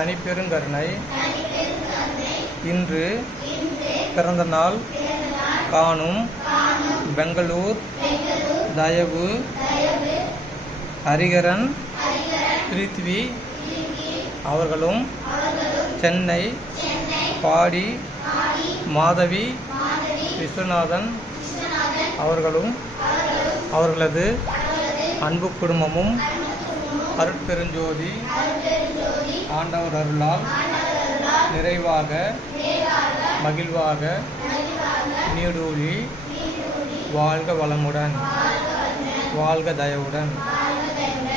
தனிப்பெருங்கருணை இன்று பிறந்த நாள் காணும் பெங்களூர் தயவு ஹரிகரன் பிரித்வி அவர்களும் சென்னை பாடி மாதவி விஸ்வநாதன் அவர்களும் அவர்களது அன்பு குடும்பமும் அருட்பெருஞ்சோதி ஆண்டவர் அருளால் நிறைவாக மகிழ்வாக நீடூழி வாழ்க வளமுடன், வாழ்க தயவுடன்,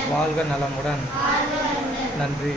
வாழ்க நலமுடன். நன்றி.